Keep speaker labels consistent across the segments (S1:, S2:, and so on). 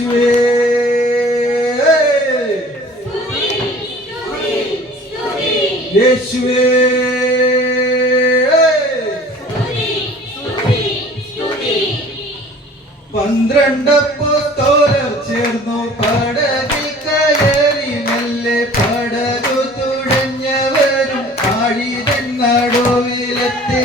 S1: യേശുവേ യേശുവേ പന്ത്രണ്ടപ്പോസ്തോലർ ചേർന്നു പടകിൽ കയറി മെല്ലെ പടകു തുഴഞ്ഞവരും ആഴിതൻ നടുവിലെത്തി.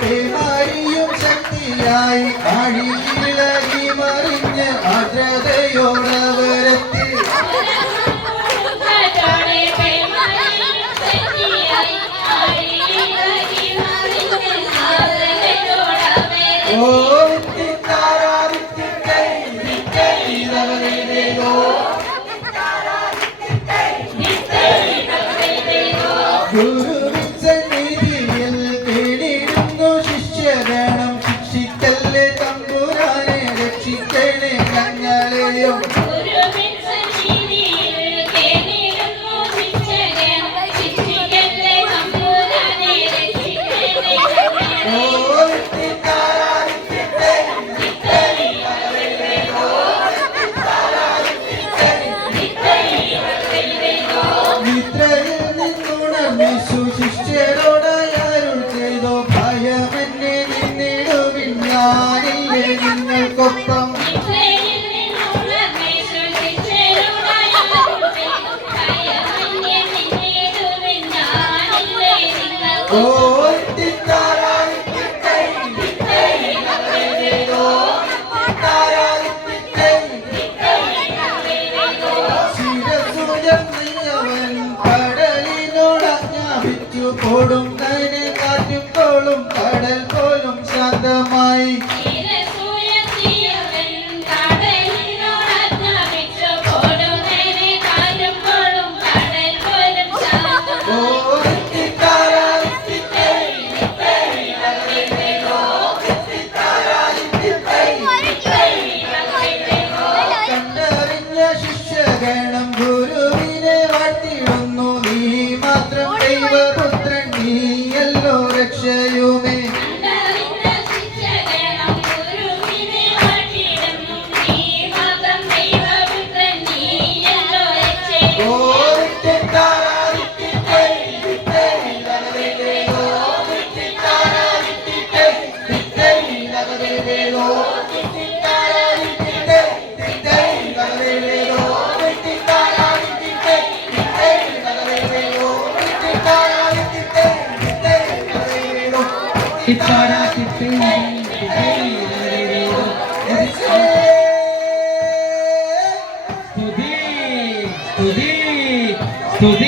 S1: പേമാരിയും ശക്തിയായി അടിയിളകി മറിഞ്ഞ് ആദ്രതയോടവരെത്തി ഓരത്തി താരാട്ടിട്ടേ ശിഷ്യഗണം ശിക്ഷിക്കല്ലേ തമ്പുരാനെ രക്ഷിക്കണേ ഞങ്ങളെയും. ഓരത്തി ഞാനില്ലേ നിങ്ങൾക്കൊപ്പം കടലിനോടജ്ഞാപിച്ചു കൊടും കടൽ പോലും കണ്ടറിഞ്ഞ ശിഷ്യഗണം ഗുരുവിനെ വാട്ടിടുന്നു
S2: চিত্তারা